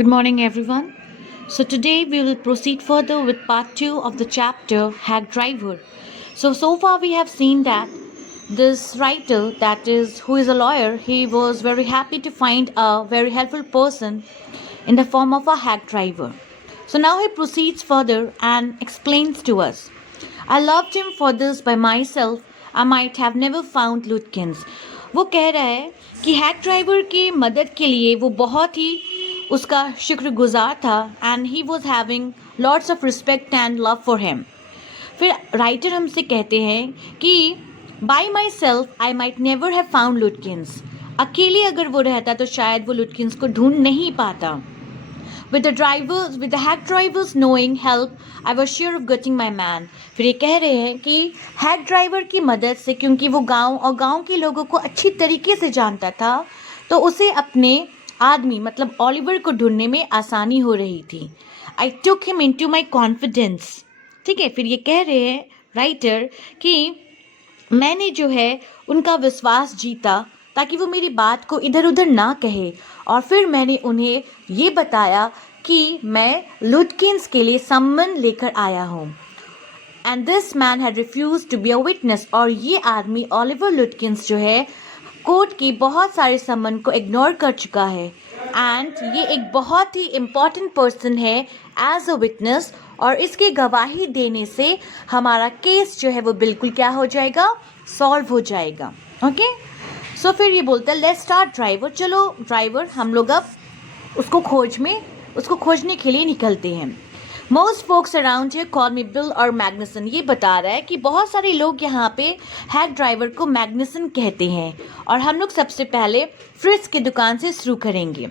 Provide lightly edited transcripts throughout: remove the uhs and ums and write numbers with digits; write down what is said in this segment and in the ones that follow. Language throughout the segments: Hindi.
Good morning, everyone. So, today we will proceed further with part 2 of the chapter Hack Driver. So far we have seen that this writer, that is, who is a lawyer, he was very happy to find a very helpful person in the form of a hack driver. So, now he proceeds further and explains to us. I loved him for this by myself. I might have never found Lutkins. वो कह रहा है कि हैक ड्राइवर की मदद के लिए वो बहुत ही उसका शुक्रगुजार था and he was having lots of respect and love for him. फिर राइटर हमसे कहते हैं कि bye my self I might never have found लुटकिंस. अकेले अगर वो रहता तो शायद वो लुटकिंस को ढूंढ नहीं पाता. With the hack drivers knowing help, I was sure of getting my man. फिर ये कह रहे हैं कि हैक ड्राइवर की मदद से, क्योंकि वो गांव और गांव के लोगों को अच्छी तरीके से जानता था, तो उसे अपने आदमी मतलब ओलिवर को ढूंढने में आसानी हो रही थी. I took him into my confidence. ठीक है. फिर ये कह रहे हैं राइटर कि मैंने जो है उनका विश्वास जीता ताकि वो मेरी बात को इधर उधर ना कहे, और फिर मैंने उन्हें ये बताया कि मैं लुटकिंस के लिए सम्मन लेकर आया हूँ. And this man had refuse to be a witness. और ये आदमी ओलिवर लुटकिंस जो है कोर्ट के बहुत सारे सम्मन को इग्नोर कर चुका है, एंड ये एक बहुत ही इम्पॉर्टेंट पर्सन है एज अ विटनेस, और इसके गवाही देने से हमारा केस जो है वो बिल्कुल क्या हो जाएगा, सॉल्व हो जाएगा. ओके. सो फिर ये बोलता है लेट्स स्टार्ट ड्राइवर. चलो ड्राइवर, हम लोग अब उसको खोजने के लिए निकलते हैं. मोस्ट फोक्स अराउंड है कॉल मी बिल और मैग्नसन. ये बता रहा है कि बहुत सारे लोग यहाँ पे हैक ड्राइवर को मैग्नसन कहते हैं, और हम लोग सबसे पहले फ्रिज की दुकान से शुरू करेंगे.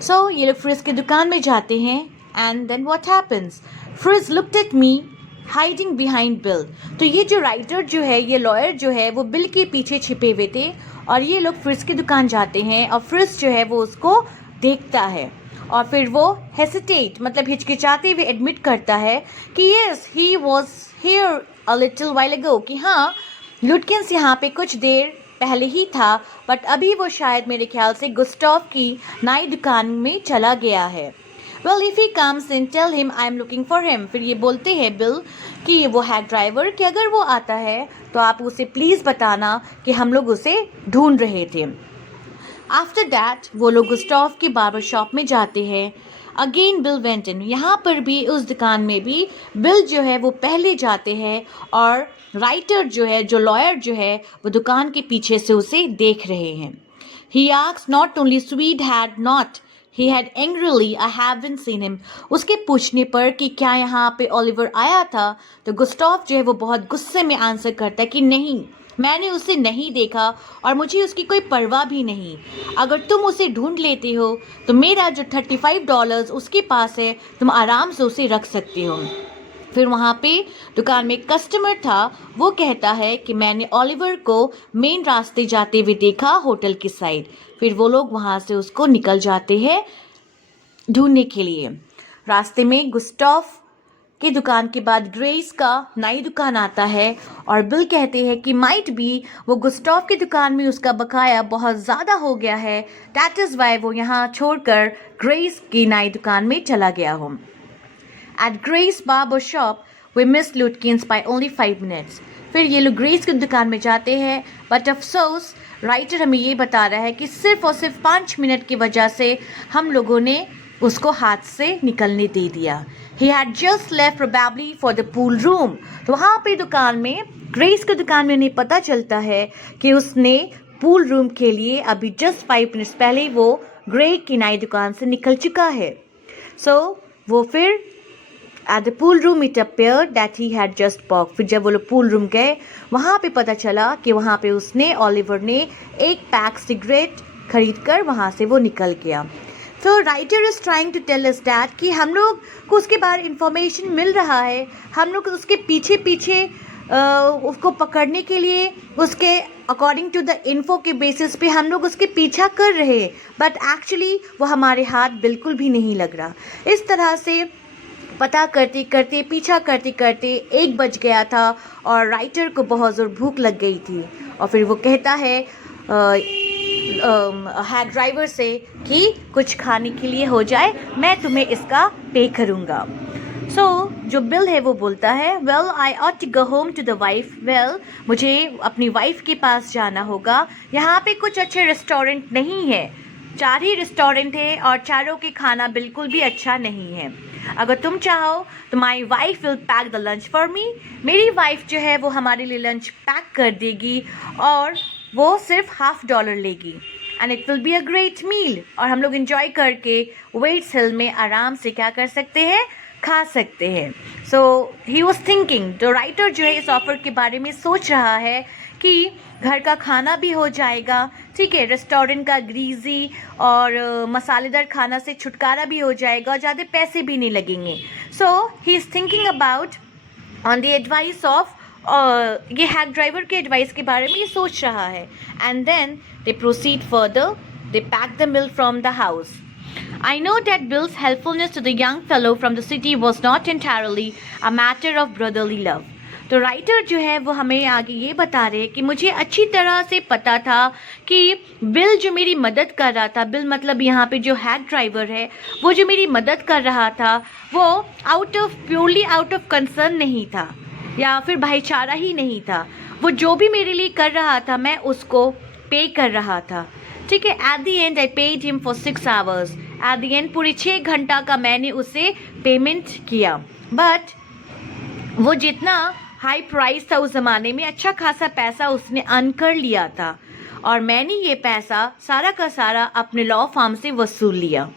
सो ये लोग फ्रिज की दुकान में जाते हैं and then what happens, fridge looked at me hiding behind Bill. तो ये जो राइटर जो है, ये लॉयर जो है, वो बिल के पीछे छिपे हुए थे, और ये लोग फ्रिज की दुकान जाते हैं और फ्रिज जो है वो उसको देखता है, और फिर वो हेसिटेट मतलब हिचकिचाते हुए एडमिट करता है कि yes he was here a little while ago, कि हाँ लुटकिंस यहाँ पे कुछ देर पहले ही था, बट अभी वो शायद मेरे ख्याल से गुस्टाव की नई दुकान में चला गया है. Well, if he comes then tell him I am looking for him. फिर ये बोलते हैं बिल कि वो हैक ड्राइवर कि अगर वो आता है तो आप उसे प्लीज़ बताना कि हम लोग उसे ढूंढ रहे थे. आफ्टर दैट वो लोग गुस्टाव की बार्बर शॉप में जाते हैं. Again bill went in. यहाँ पर भी उस दुकान में भी बिल जो है वो पहले जाते हैं, और राइटर जो है, जो लॉयर जो है, वो दुकान के पीछे से उसे देख रहे हैं. He asked not only Swede had not He had angrily, I haven't seen him. उसके पूछने पर कि क्या यहाँ पे ओलिवर आया था, तो गुस्टाव जो है वो बहुत गुस्से में आंसर करता है कि नहीं, मैंने उसे नहीं देखा और मुझे उसकी कोई परवाह भी नहीं. अगर तुम उसे ढूंढ लेते हो तो मेरा जो $35 उसके पास है, तुम आराम से उसे रख सकते हो. फिर वहाँ पे दुकान में एक कस्टमर था, वो कहता है कि मैंने ओलिवर को मेन रास्ते जाते हुए देखा होटल की साइड. फिर वो लोग वहाँ से उसको निकल जाते हैं ढूंढने के लिए. रास्ते में गुस्टाव की दुकान के बाद ग्रेस का नई दुकान आता है, और बिल कहते हैं कि माइट बी वो गुस्टाव की दुकान में उसका बकाया बहुत ज़्यादा हो गया है, दैट इज़ वाई वो यहाँ छोड़कर ग्रेस की नई दुकान में चला गया हो. At Grace Barber Shop, we missed Lutkins by only 5 minutes. फिर ये लोग ग्रेस की दुकान में जाते हैं, बट अफसोस राइटर हमें ये बता रहा है कि सिर्फ और सिर्फ 5 मिनट की वजह से हम लोगों ने उसको हाथ से निकलने दे दिया. He had just left probably for the pool room. तो वहाँ पे दुकान में, ग्रेस की दुकान में उन्हें पता चलता है कि उसने पूल रूम के लिए अभी जस्ट 5 मिनट्स पहले वो ग्रे की नई दुकान से निकल चुका है. वो फिर At the pool room it appeared that he had just walked. फिर जब वो लोग पूल रूम गए, वहाँ पे पता चला कि वहाँ पे उसने, ओलिवर ने, एक पैक सिगरेट खरीद कर वहाँ से वो निकल गया. तो writer is trying to tell us that कि हम लोग को उसके बारे इंफॉर्मेशन मिल रहा है, हम लोग उसके पीछे पीछे उसको पकड़ने के लिए, उसके अकॉर्डिंग टू द इन्फो के बेसिस पे हम लोग उसके पीछा कर रहे हैं, बट एक्चुअली वो हमारे हाथ बिल्कुल भी नहीं लग रहा. इस तरह से पता करते करते, पीछा करते करते 1 बज गया था, और राइटर को बहुत ज़ोर भूख लग गई थी. और फिर वो कहता है हैग ड्राइवर से कि कुछ खाने के लिए हो जाए, मैं तुम्हें इसका पे करूँगा। जो बिल है वो बोलता है, well I ought to go home to the wife, well मुझे अपनी वाइफ के पास जाना होगा। यहाँ पे कुछ अच्छे रेस्टोरेंट नहीं है, 4 ही रेस्टोरेंट है और चारों के खाना बिल्कुल भी अच्छा नहीं है। अगर तुम चाहो तो my wife will pack the lunch for me, मेरी वाइफ जो है वो हमारे लिए लंच पैक कर देगी और वो सिर्फ $50 लेगी, and it will be a great meal, और हम लोग इन्जॉय करके वेट्स हिल में आराम से क्या कर सकते हैं, खा सकते हैं। सो ही वॉज थिंकिंग, तो राइटर जो है इस ऑफर के बारे में सोच रहा है कि घर का खाना भी हो जाएगा, ठीक है, रेस्टोरेंट का ग्रीजी और मसालेदार खाना से छुटकारा भी हो जाएगा और ज़्यादा पैसे भी नहीं लगेंगे। So he is thinking about on the advice of, ये हैग ड्राइवर के एडवाइस के बारे में ये सोच रहा है। And then they proceed further, they pack the meal from the house. I know that Bill's helpfulness to the young fellow from the city was not entirely a matter of brotherly love. तो राइटर जो है वो हमें आगे ये बता रहे हैं कि मुझे अच्छी तरह से पता था कि बिल जो मेरी मदद कर रहा था, बिल मतलब यहाँ पे जो हैग ड्राइवर है, वो जो मेरी मदद कर रहा था वो प्योरली आउट ऑफ कंसर्न नहीं था या फिर भाईचारा ही नहीं था। वो जो भी मेरे लिए कर रहा था मैं उसको पे कर रहा था, ठीक है। At the and I paid him for 6 hours, at the end पूरे 6 घंटा का मैंने उसे पेमेंट किया। बट वो जितना हाई प्राइस था उस ज़माने में, अच्छा खासा पैसा उसने अर्न कर लिया था और मैंने ये पैसा सारा का सारा अपने लॉ फार्म से वसूल लिया।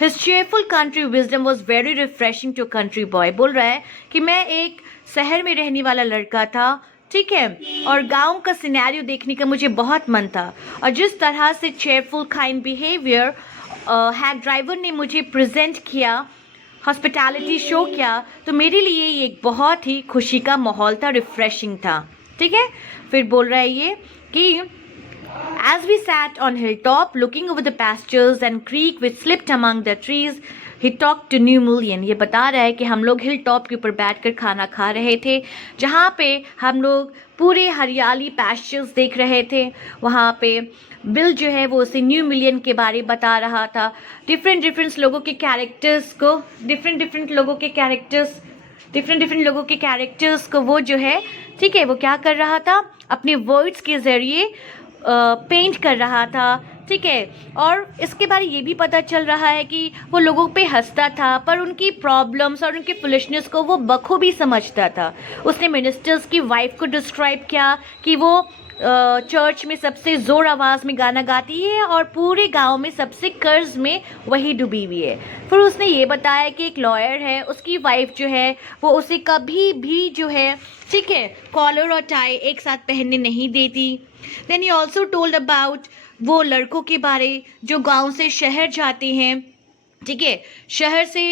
His cheerful country wisdom was very refreshing to a country boy. बोल रहा है कि मैं एक शहर में रहने वाला लड़का था, ठीक है, और गांव का सिनेरियो देखने का मुझे बहुत मन था, और जिस तरह से चेयरफुल काइंड बिहेवियर हैग ड्राइवर ने मुझे प्रेजेंट किया, हॉस्पिटैलिटी शो किया, तो मेरे लिए ये एक बहुत ही खुशी का माहौल था, रिफ्रेशिंग था, ठीक है। फिर बोल रहा है ये कि as we sat on hilltop looking over the pastures and creek which slipped among the trees, he talked to New Million. ये बता रहा है कि हम लोग हिल टॉप के ऊपर बैठकर खाना खा रहे थे, जहाँ पे हम लोग पूरे हरियाली पैस्चर्स देख रहे थे। वहाँ पे बिल जो है वो उसे न्यू मिलियन के बारे में बता रहा था, डिफरेंट लोगों के कैरेक्टर्स को, डिफरेंट लोगों के कैरेक्टर्स को वो जो है, ठीक है, वो क्या कर रहा था, अपने वर्ड्स के ज़रिए पेंट कर रहा था, ठीक है। और इसके बारे ये भी पता चल रहा है कि वो लोगों पे हंसता था पर उनकी प्रॉब्लम्स और उनकी फुलिशनेस को वो बखूबी समझता था। उसने मिनिस्टर्स की वाइफ को डिस्क्राइब किया कि वो चर्च में सबसे ज़ोर आवाज़ में गाना गाती है और पूरे गांव में सबसे कर्ज में वही डूबी हुई है। फिर उसने ये बताया कि एक लॉयर है, उसकी वाइफ जो है वो उसे कभी भी जो है, ठीक है, कॉलर और टाई एक साथ पहनने नहीं देती। Then he also told about वो लड़कों के बारे जो गांव से शहर जाते हैं, ठीक है, शहर से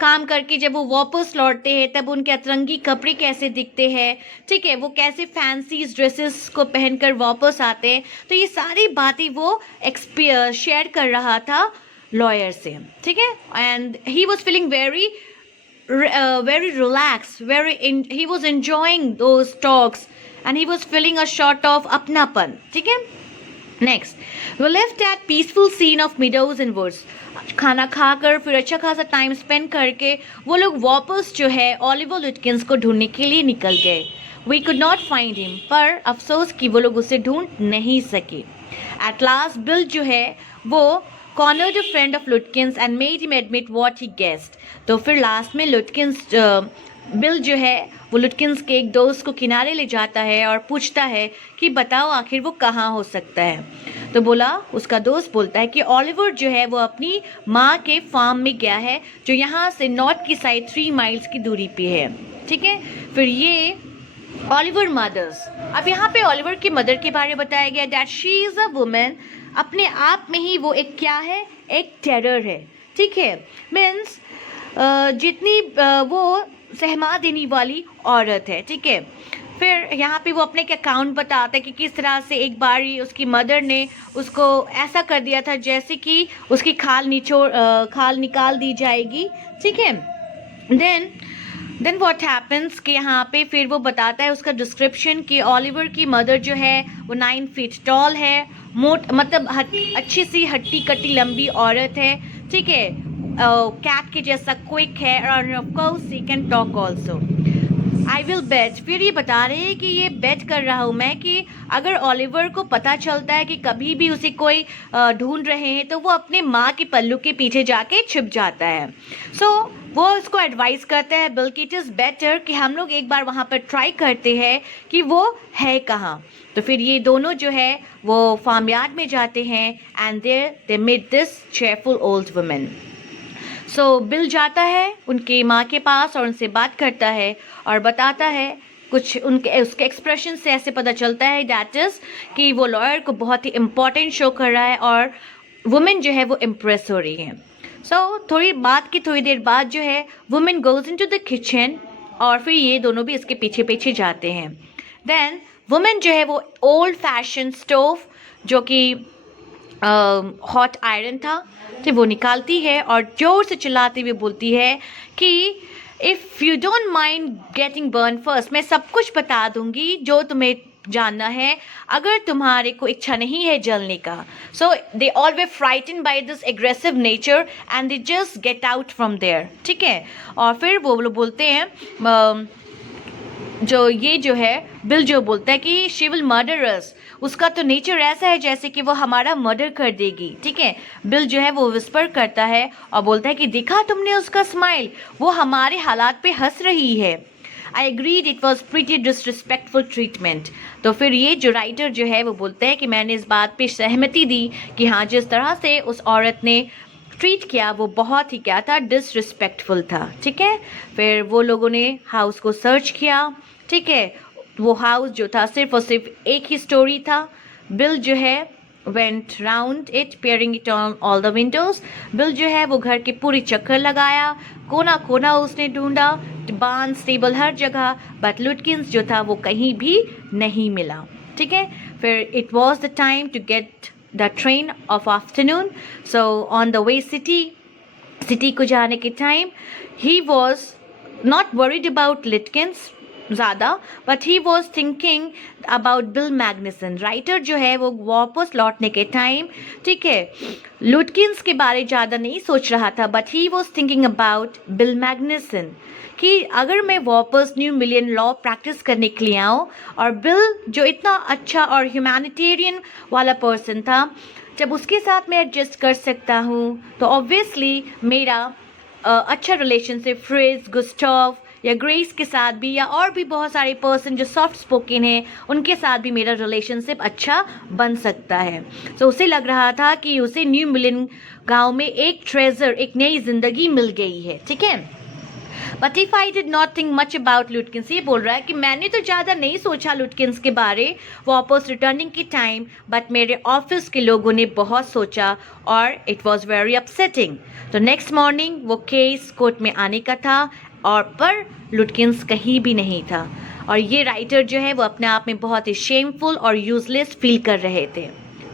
काम करके जब वो वापस लौटते हैं तब उनके अतरंगी कपड़े कैसे दिखते हैं, ठीक है, वो कैसे फैंसी ड्रेसेस को पहनकर वापस आते हैं। तो ये सारी बातें वो शेयर कर रहा था लॉयर से, ठीक है। And he was feeling very relaxed, he was enjoying those talks and he was feeling a sort of अपनापन, ठीक है। Next, we left that peaceful scene of meadows and woods. खाना खाकर फिर अच्छा खासा टाइम स्पेंड करके वो लोग वापस जो है ओलिवर लुटकिंस को ढूंढने के लिए निकल गए। We could not find him, पर अफसोस कि वो लोग उसे ढूंढ नहीं सके। At last, बिल जो है वो cornered a friend of Lutkins and made him admit what he guessed. तो फिर लास्ट में बिल जो है वो लुटकिंस के एक दोस्त को किनारे ले जाता है और पूछता है कि बताओ आखिर वो कहाँ हो सकता है। तो उसका दोस्त बोलता है कि ओलिवर जो है वो अपनी माँ के फार्म में गया है जो यहाँ से नॉर्थ की साइड 3 माइल्स की दूरी पे है, ठीक है। फिर ये ओलिवर मदर्स, अब यहाँ पे ओलिवर की मदर के बारे में बताया गया that she is a women, अपने आप में ही वो एक क्या है, एक टेरर है, ठीक है। मीन्स जितनी वो सहमा देने वाली औरत है, ठीक है। फिर यहाँ पे वो अपने एक अकाउंट बताता है कि किस तरह से एक बार ही उसकी मदर ने उसको ऐसा कर दिया था जैसे कि उसकी खाल निकाल दी जाएगी, ठीक है। देन व्हाट हैपन्स कि यहाँ पे फिर वो बताता है उसका डिस्क्रिप्शन कि ओलिवर की मदर जो है वो 9 फीट टॉल है मोट मतलब अच्छी सी हट्टी कट्टी लंबी औरत है, ठीक है, कैट के जैसा क्विक है, और of course he can talk also. I will bet, फिर ये बता रहे हैं कि ये बेट कर रहा हूँ मैं कि अगर ओलिवर को पता चलता है कि कभी भी उसे कोई ढूंढ रहे हैं तो वो अपने माँ के पल्लू के पीछे जाके छिप जाता है। सो वो उसको एडवाइस करता है बल्कि इट इज़ बेटर कि हम लोग एक बार वहाँ पर ट्राई करते हैं कि वो है कहाँ। तो फिर ये दोनों जो है वो फार्म यार्ड में जाते हैं and there they meet this cheerful old woman. So Bill जाता है उनके माँ के पास और उनसे बात करता है और बताता है कुछ, उनके उसके एक्सप्रेशन से ऐसे पता चलता है दैट इज़ कि वो लॉयर को बहुत ही इम्पोर्टेंट शो कर रहा है और वुमेन जो है वो इम्प्रेस हो रही है। सो थोड़ी देर बाद जो है women goes into the kitchen और फिर ये दोनों भी इसके पीछे पीछे जाते हैं। देन वुमेन जो है वो ओल्ड फैशन स्टोव जो कि हॉट आयरन था तो वो निकालती है और जोर से चिल्लाते हुए बोलती है कि if you don't mind getting burn first, मैं सब कुछ बता दूंगी जो तुम्हें जानना है अगर तुम्हारे को इच्छा नहीं है जलने का। So they always frighten by this aggressive nature and they just get out from there, ठीक है। और फिर वो लोग बोलते हैं जो है बिल जो बोलता है कि शी विल मर्डर अस, उसका तो नेचर ऐसा है जैसे कि वो हमारा मर्डर कर देगी, ठीक है। बिल जो है वो विस्पर करता है और बोलता है कि देखा तुमने उसका स्माइल, वो हमारे हालात पे हंस रही है। I agreed it was pretty disrespectful treatment. तो फिर ये जो राइटर जो है वो बोलते हैं कि मैंने इस बात पे सहमति दी कि हाँ, जिस तरह से उस औरत ने ट्रीट किया वो बहुत ही क्या था, डिसरिस्पेक्टफुल था, ठीक है। फिर वो लोगों ने हाउस को सर्च किया, ठीक है। वो हाउस जो था सिर्फ और सिर्फ एक ही स्टोरी था। बिल जो है went round it pairing it on all the Windows. Bill जो है वो घर के पूरी चक्कर लगाया, कोना कोना उसने ढूंढा, बार्न स्टेबल हर जगह, बट लुटकिंस जो था वो कहीं भी नहीं मिला, ठीक है। फिर it was the time to get the train of afternoon. So on the way city को जाने के time he was not worried about Lutkins ज़्यादा, but he was thinking about Bill Magnuson. Writer जो है वो वापस लौटने के टाइम, ठीक है, लुटकिंस के बारे ज़्यादा नहीं सोच रहा था, but he was thinking about Bill Magnuson कि अगर मैं वापस न्यू मिलियन लॉ प्रैक्टिस करने के लिए आऊँ और बिल जो इतना अच्छा और ह्यूमैनिटेरियन वाला पर्सन था, जब उसके साथ मैं एडजस्ट कर सकता हूँ तो ऑब्वियसली मेरा अच्छा रिलेशनशिप फ्रिज, गुस्टॉव या ग्रेस के साथ भी, या और भी बहुत सारे पर्सन जो सॉफ्ट स्पोकन हैं उनके साथ भी मेरा रिलेशनशिप अच्छा बन सकता है। तो उसे लग रहा था कि उसे न्यू मिलियन गांव में एक ट्रेजर, एक नई जिंदगी मिल गई है, ठीक है। But if I did not think much about लुटकिंस, ये बोल रहा है कि मैंने तो ज़्यादा नहीं सोचा लुटकिंस के बारे वापस रिटर्निंग के टाइम, बट मेरे ऑफिस के लोगों ने बहुत सोचा और इट वॉज वेरी अपसेटिंग। तो नेक्स्ट मॉर्निंग वो केस कोर्ट में आने का था और पर लुटकिंस कहीं भी नहीं था और ये राइटर जो है वो अपने आप में बहुत ही शेमफुल और यूजलेस फील कर रहे थे,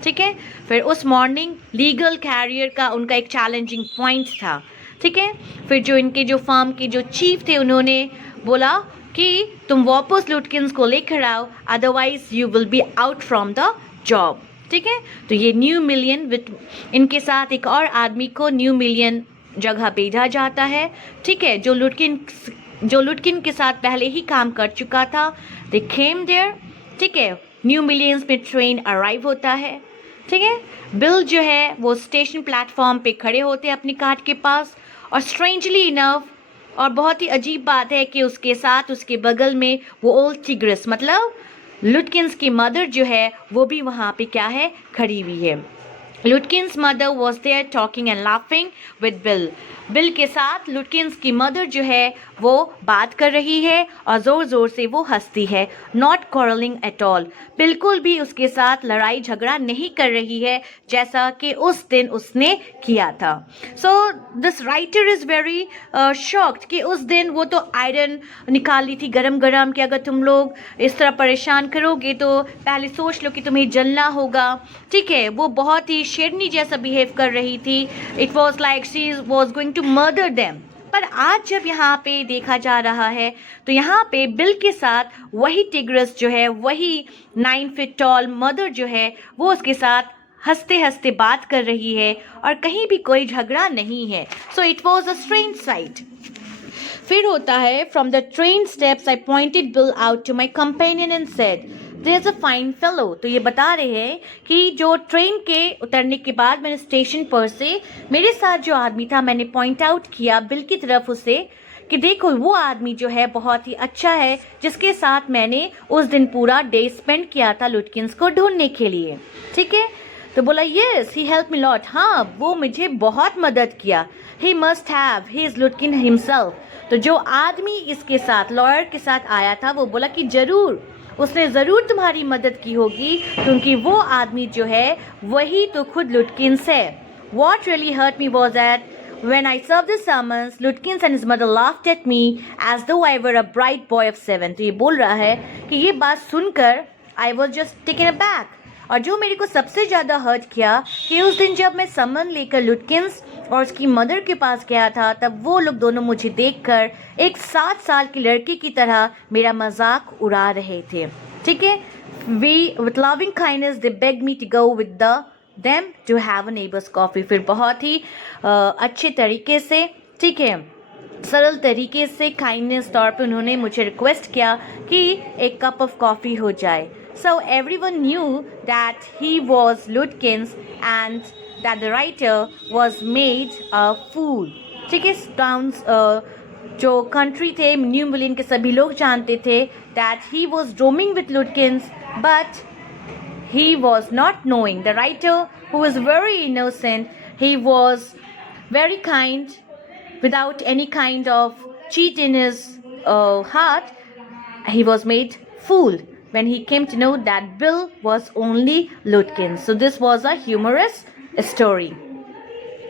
ठीक है। फिर उस मॉर्निंग लीगल कैरियर का उनका एक चैलेंजिंग पॉइंट था, ठीक है। फिर जो इनके जो फार्म के जो चीफ थे उन्होंने बोला कि तुम वापस लुटकिंस को लेकर आओ, otherwise you will be out from the job, ठीक है। तो ये न्यू मिलियन विद इनके साथ एक और आदमी को न्यू मिलियन जगह भेजा जाता है, ठीक है, जो लुटकिन के साथ पहले ही काम कर चुका था। दे केम देयर, ठीक है। न्यू मिलियंस में ट्रेन अराइव होता है, ठीक है। बिल जो है वो स्टेशन प्लेटफॉर्म पे खड़े होते हैं अपनी कार के पास और स्ट्रेंजली इनफ और बहुत ही अजीब बात है कि उसके साथ उसके बगल में वो ओल्ड टिग्रिस मतलब लुटकिंस की मदर जो है वो भी वहाँ पे क्या है, खड़ी हुई है। Lutkins mother was there talking and laughing with Bill. Bill के साथ लुटकिंस की मदर जो है वो बात कर रही है और ज़ोर ज़ोर से वो हंसती है, नॉट क्वारलिंग एट ऑल, बिल्कुल भी उसके साथ लड़ाई झगड़ा नहीं कर रही है जैसा कि उस दिन उसने किया था। So this writer is very shocked कि उस दिन वो तो आयरन निकाली थी गरम गरम कि अगर तुम लोग इस तरह परेशान करोगे तो पहले सोच लो कि तुम्हें जलना होगा, ठीक है। वो बहुत ही शेरनी जैसा बिहेव कर रही थी। It was like she was going to murder them, पर आज जब यहाँ पे देखा जा रहा है तो यहाँ पे बिल के साथ वही टिग्रस जो है, वही 9 फीट टॉल मदर जो है, वो उसके साथ हंसते हंसते बात कर रही है और कहीं भी कोई झगड़ा नहीं है. So it was a strange sight. फिर होता है, from the train steps I pointed Bill out to my companion and said there is a fine fellow. तो ये बता रहे हैं कि जो ट्रेन के उतरने के बाद मैंने स्टेशन पर से मेरे साथ जो आदमी था, मैंने पॉइंट आउट किया बिल की तरफ उसे कि देखो वो आदमी जो है बहुत ही अच्छा है, जिसके साथ मैंने उस दिन पूरा डे स्पेंड किया था लुटकिंस को ढूंढने के लिए. ठीक है. तो बोला yes he help me lot. हाँ, वो मुझे बहुत मदद किया. He must have, he is Lutkins himself. तो जो आदमी इसके साथ, लॉयर के साथ आया था, वो बोला कि ज़रूर उसने ज़रूर तुम्हारी मदद की होगी, क्योंकि वो आदमी जो है वही तो खुद लुटकिंस है. What really hurt me was that when I served the summons, Lutkins and his mother laughed at me as though I were a bright boy of 7. तो ये बोल रहा है कि ये बात सुनकर I was just taken aback. और जो मेरे को सबसे ज़्यादा हर्ट किया कि उस दिन जब मैं समन लेकर लुटकिंस और उसकी मदर के पास गया था, तब वो लोग दोनों मुझे देखकर एक 7 साल की लड़की की तरह मेरा मजाक उड़ा रहे थे. ठीक है. We with loving kindness they beg me to go with them to have a neighbours coffee. फिर बहुत ही अच्छे तरीके से, ठीक है, सरल तरीके से, काइंडनेस तौर पे उन्होंने मुझे रिक्वेस्ट किया कि एक कप ऑफ कॉफ़ी हो जाए. So everyone knew that he was Lutkins and that the writer was made a fool. ठीक है. टाउन्स जो कंट्री थे, न्यू मिलियन के सभी लोग जानते थे that he was roaming with Lutkins, but he was not knowing. The writer, who was very innocent, he was very kind, without any kind of cheat in his heart, he was made fool when he came to know that Bill was only Lutkins. So this was a humorous story.